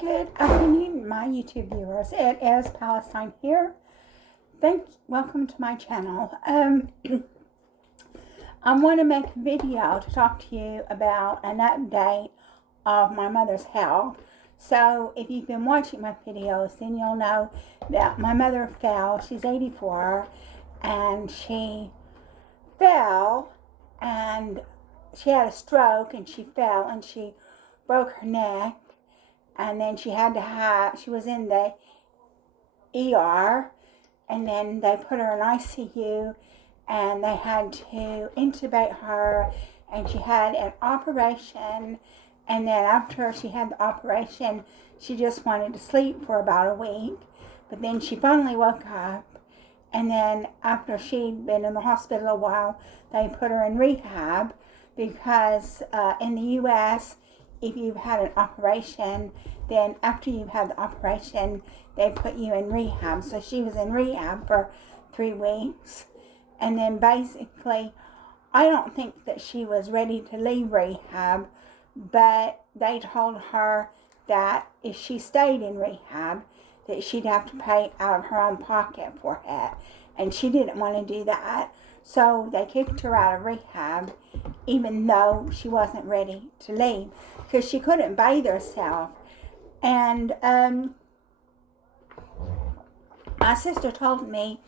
Good afternoon, my YouTube viewers. It is Palestine here. Welcome to my channel. I want to make a video to talk to you about an update of my mother's health. So if you've been watching my videos, then you'll know that my mother fell. She's 84, and she fell, and she had a stroke, and she fell, and she broke her neck. And then she was in the ER, and then they put her in ICU, and they had to intubate her, and she had an operation. And then after she had the operation, she just wanted to sleep for about a week. But then she finally woke up, and then after she'd been in the hospital a while, they put her in rehab because in the U.S., if you've had an operation, then after you've had the operation, they put you in rehab. So she was in rehab for 3 weeks. And then basically, I don't think that she was ready to leave rehab, but they told her that if she stayed in rehab, that she'd have to pay out of her own pocket for it. And she didn't want to do that. So they kicked her out of rehab, even though she wasn't ready to leave, because she couldn't bathe herself. And my sister told me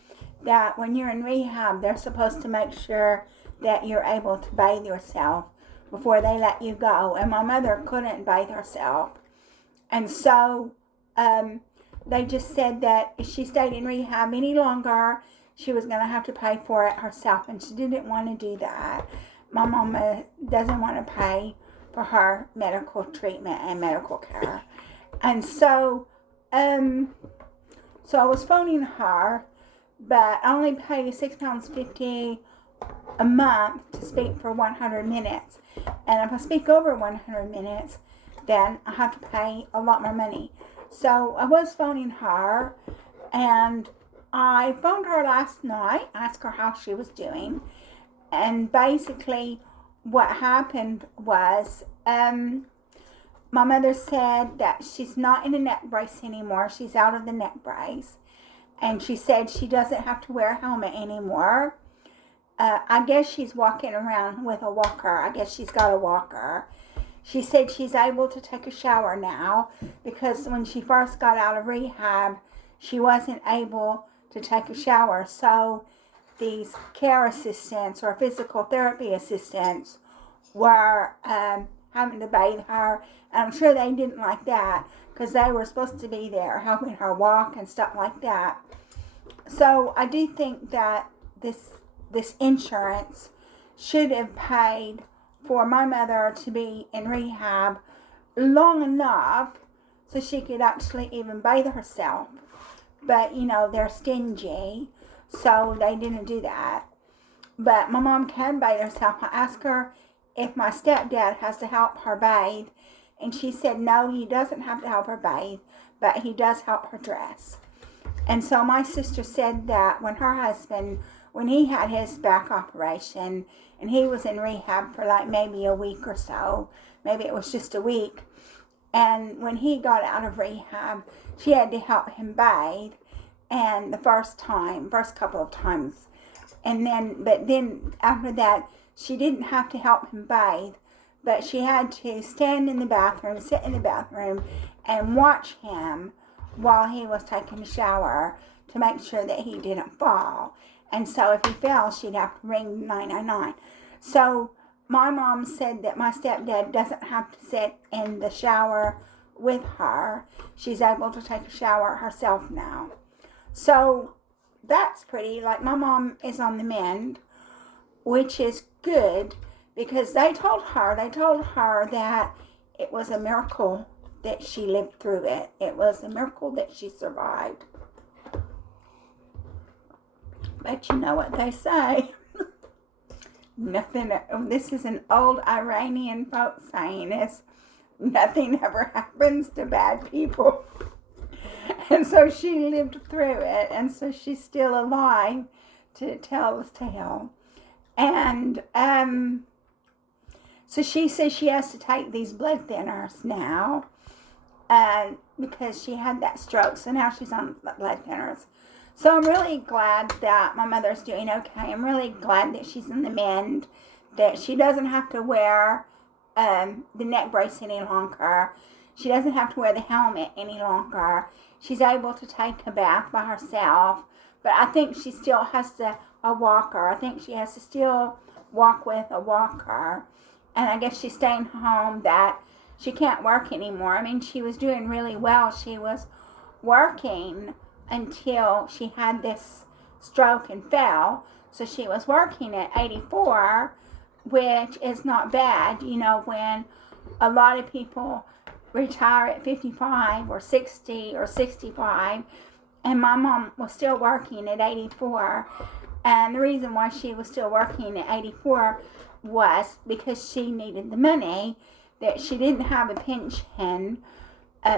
that when you're in rehab, they're supposed to make sure that you're able to bathe yourself before they let you go. And my mother couldn't bathe herself. And so they just said that if she stayed in rehab any longer, she was going to have to pay for it herself, and she didn't want to do that. My mama doesn't want to pay for her medical treatment and medical care. And so I was phoning her, but I only pay £6.50 a month to speak for 100 minutes. And if I speak over 100 minutes, then I have to pay a lot more money. So I was phoning her, and I phoned her last night, asked her how she was doing. And basically what happened was my mother said that she's not in a neck brace anymore. She's out of the neck brace. And she said she doesn't have to wear a helmet anymore. I guess she's walking around with a walker. I guess she's got a walker. She said she's able to take a shower now, because when she first got out of rehab, she wasn't able to take a shower. So these care assistants or physical therapy assistants were having to bathe her. And I'm sure they didn't like that, because they were supposed to be there helping her walk and stuff like that. So I do think that this insurance should have paid for my mother to be in rehab long enough so she could actually even bathe herself. But, they're stingy, so they didn't do that. But my mom can bathe herself. I asked her if my stepdad has to help her bathe, and she said no, he doesn't have to help her bathe, but he does help her dress. And so my sister said that when he had his back operation, and he was in rehab for like maybe a week or so, maybe it was just a week, and when he got out of rehab, she had to help him bathe, and the first couple of times. But then after that, she didn't have to help him bathe, but she had to stand in the bathroom, sit in the bathroom, and watch him while he was taking a shower to make sure that he didn't fall. And so if he fell, she'd have to ring 999. So my mom said that my stepdad doesn't have to sit in the shower with her. She's able to take a shower herself now. So that's pretty. Like, my mom is on the mend, which is good, because they told her that it was a miracle that she lived through it. It was a miracle that she survived. But you know what they say. This is an old Iranian folk saying, is nothing ever happens to bad people. And so she lived through it, and so she's still alive to tell this tale. And so she says she has to take these blood thinners now, because she had that stroke. So now she's on blood thinners. So I'm really glad that my mother's doing okay. I'm really glad that she's in the mend, that she doesn't have to wear the neck brace any longer. She doesn't have to wear the helmet any longer. She's able to take a bath by herself. But I think she still has a walker. I think she has to still walk with a walker. And I guess she's staying home, that she can't work anymore. I mean, she was doing really well. She was working until she had this stroke and fell. So she was working at 84, which is not bad. You know, when a lot of people retire at 55 or 60 or 65, and my mom was still working at 84. And the reason why she was still working at 84 was because she needed the money, that she didn't have a pension,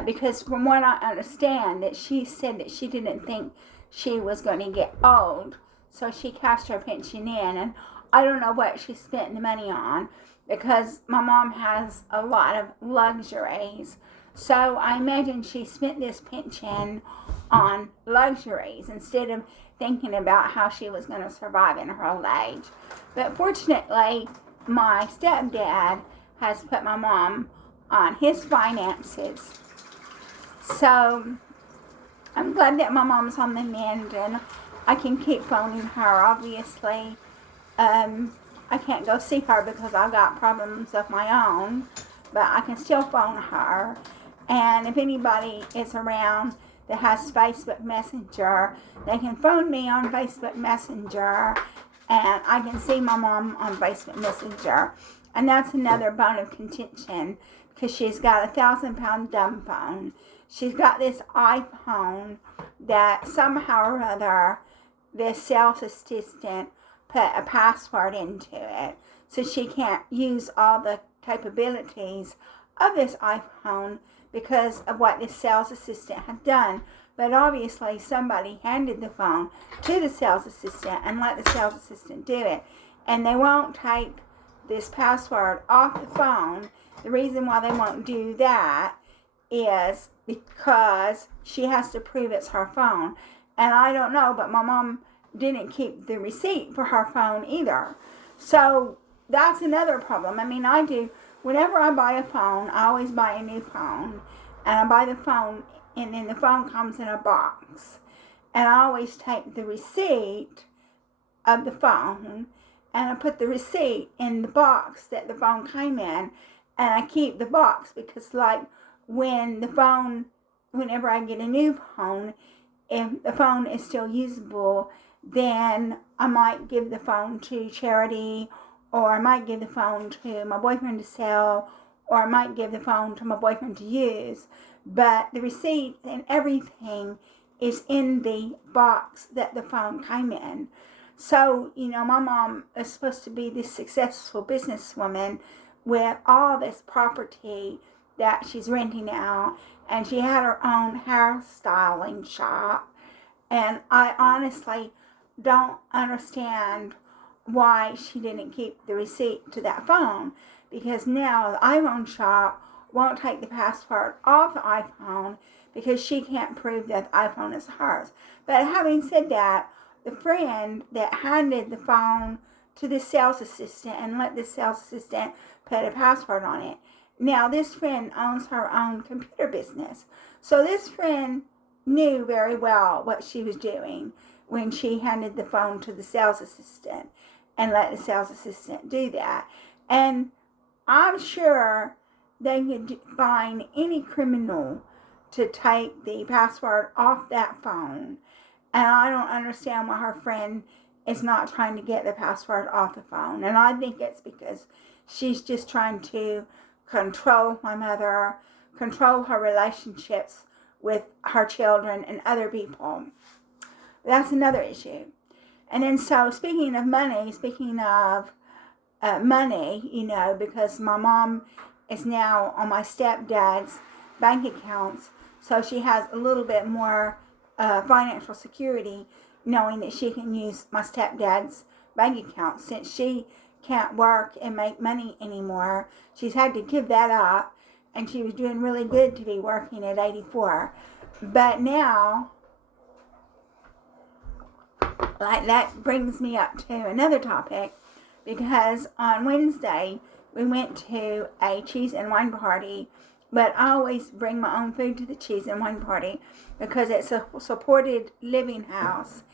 because from what I understand, that she said that she didn't think she was going to get old, so she cashed her pension in. And I don't know what she spent the money on, because my mom has a lot of luxuries. So I imagine she spent this pension on luxuries instead of thinking about how she was going to survive in her old age. But fortunately, my stepdad has put my mom on his finances. So I'm glad that my mom's on the mend, and I can keep phoning her. Obviously, I can't go see her because I've got problems of my own, but I can still phone her. And if anybody is around that has Facebook Messenger, they can phone me on Facebook Messenger, and I can see my mom on Facebook Messenger. And that's another bone of contention, because she's got a 1,000-pound dumb phone. She's got this iPhone that somehow or other this sales assistant put a password into it, so she can't use all the capabilities of this iPhone because of what this sales assistant had done. But obviously somebody handed the phone to the sales assistant and let the sales assistant do it, and they won't take this password off the phone. The reason why they won't do that is because she has to prove it's her phone. And I don't know, but my mom didn't keep the receipt for her phone either. So that's another problem. I mean, I do, whenever I buy a phone, I always buy a new phone. And I buy the phone, and then the phone comes in a box. And I always take the receipt of the phone, and I put the receipt in the box that the phone came in. And I keep the box because, like, whenever I get a new phone, if the phone is still usable, then I might give the phone to charity, or I might give the phone to my boyfriend to sell, or I might give the phone to my boyfriend to use. But the receipt and everything is in the box that the phone came in. So, you know, my mom is supposed to be this successful businesswoman with all this property that she's renting out, and she had her own hairstyling shop. And I honestly don't understand why she didn't keep the receipt to that phone, because now the iPhone shop won't take the password off the iPhone because she can't prove that the iPhone is hers. But having said that, the friend that handed the phone to the sales assistant and let the sales assistant put a password on it, now this friend owns her own computer business. So this friend knew very well what she was doing when she handed the phone to the sales assistant and let the sales assistant do that. And I'm sure they could find any criminal to take the password off that phone. And I don't understand why her friend is not trying to get the password off the phone. And I think it's because she's just trying to control my mother, control her relationships with her children and other people. That's another issue. And then, so speaking of money, you know, because my mom is now on my stepdad's bank accounts, so she has a little bit more financial security, knowing that she can use my stepdad's bank account. Since she can't work and make money anymore, she's had to give that up, and she was doing really good to be working at 84. But now, like, that brings me up to another topic, because on Wednesday we went to a cheese and wine party, but I always bring my own food to the cheese and wine party because it's a supported living house,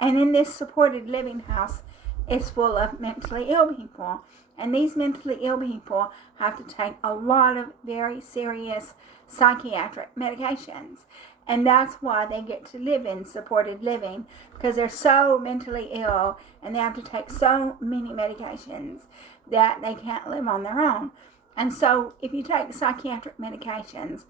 and in this supported living house is full of mentally ill people, and these mentally ill people have to take a lot of very serious psychiatric medications. And that's why they get to live in supported living, because they're so mentally ill and they have to take so many medications that they can't live on their own. And so if you take psychiatric medications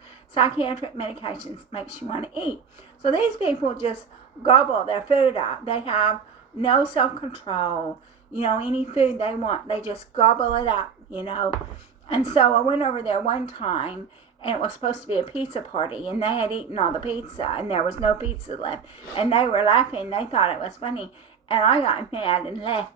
makes you want to eat. So these people just gobble their food up. They have no self-control. Any food they want, they just gobble it up, And so I went over there one time, and it was supposed to be a pizza party, and they had eaten all the pizza, and there was no pizza left. And they were laughing. They thought it was funny. And I got mad and left,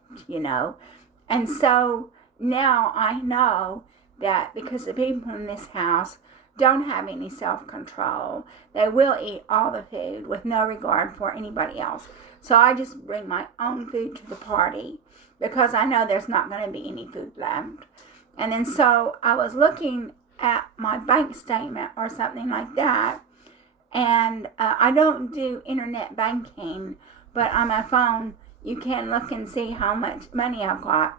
And so now I know that because the people in this house don't have any self-control, they will eat all the food with no regard for anybody else. So I just bring my own food to the party because I know there's not going to be any food left. And then so I was looking at my bank statement or something like that, and I don't do internet banking, but on my phone you can look and see how much money I've got.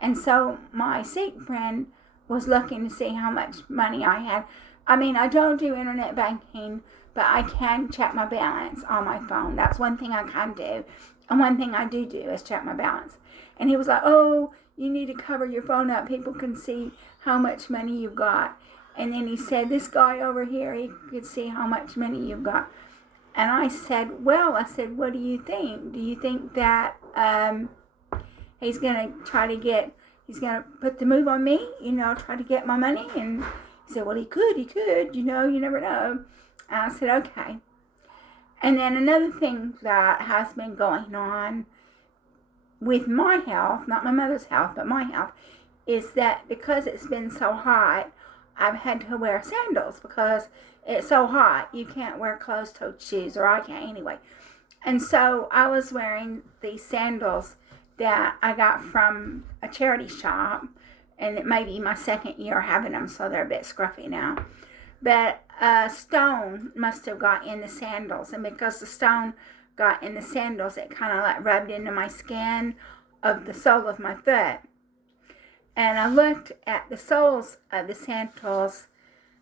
And so my Sikh friend was looking to see how much money I had. I mean, I don't do internet banking, but I can check my balance on my phone. That's one thing I can do. And one thing I do is check my balance. And he was like, oh, you need to cover your phone up. People can see how much money you've got. And then he said, this guy over here, he could see how much money you've got. And I said, what do you think? Do you think that he's going to put the move on me, try to get my money? And he said, well, he could, you never know. And I said, okay. And then another thing that has been going on with my health, not my mother's health, but my health, is that because it's been so hot, I've had to wear sandals because it's so hot. You can't wear closed-toed shoes, or I can't anyway. And so I was wearing these sandals that I got from a charity shop, and it may be my second year having them, so they're a bit scruffy now. But a stone must have got in the sandals, and because the stone got in the sandals, it kind of like rubbed into my skin of the sole of my foot. And I looked at the soles of the sandals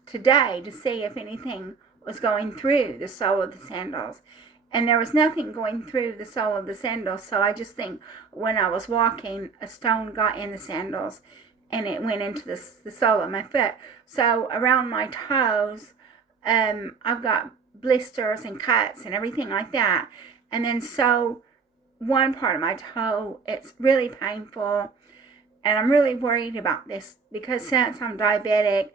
today to see if anything was going through the sole of the sandals. And there was nothing going through the sole of the sandals, so I just think when I was walking, a stone got in the sandals and it went into the sole of my foot. So around my toes, I've got blisters and cuts and everything like that. And then so one part of my toe, it's really painful. And I'm really worried about this because since I'm diabetic,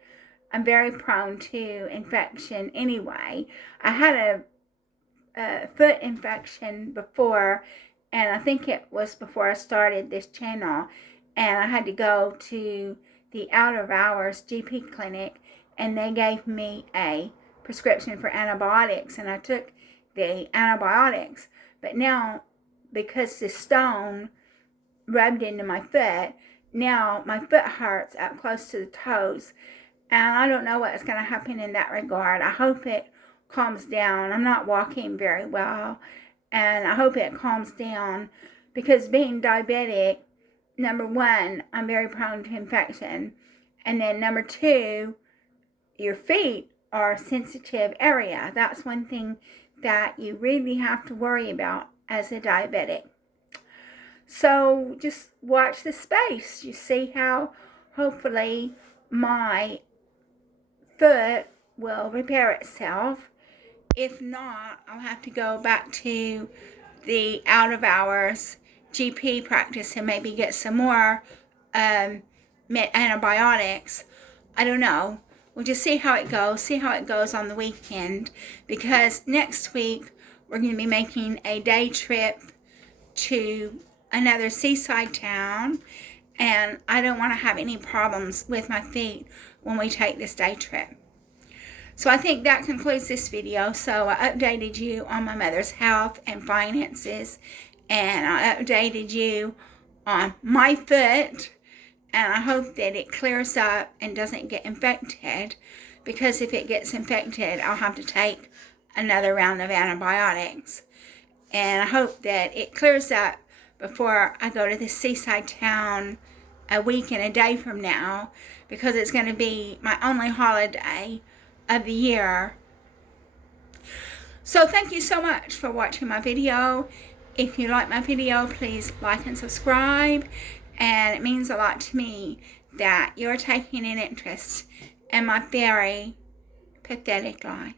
I'm very prone to infection anyway. I had a foot infection before, and I think it was before I started this channel, and I had to go to the out-of-hours GP clinic, and they gave me a prescription for antibiotics, and I took the antibiotics. But now, because the stone rubbed into my foot, now my foot hurts up close to the toes, and I don't know what's going to happen in that regard. I hope it calms down. I'm not walking very well, and I hope it calms down, because being diabetic, number one, I'm very prone to infection, and then number two, your feet are a sensitive area. That's one thing that you really have to worry about as a diabetic. So just watch the space. You see how hopefully my foot will repair itself. If not, I'll have to go back to the out-of-hours GP practice and maybe get some more antibiotics. I don't know. We'll just see how it goes on the weekend, because next week we're going to be making a day trip to another seaside town, and I don't want to have any problems with my feet when we take this day trip. So I think that concludes this video. So I updated you on my mother's health and finances, and I updated you on my foot, and I hope that it clears up and doesn't get infected, because if it gets infected, I'll have to take another round of antibiotics. And I hope that it clears up before I go to the seaside town a week and a day from now, because it's going to be my only holiday of the year. So thank you so much for watching my video. If you like my video, please like and subscribe, and it means a lot to me that you're taking an interest in my very pathetic life.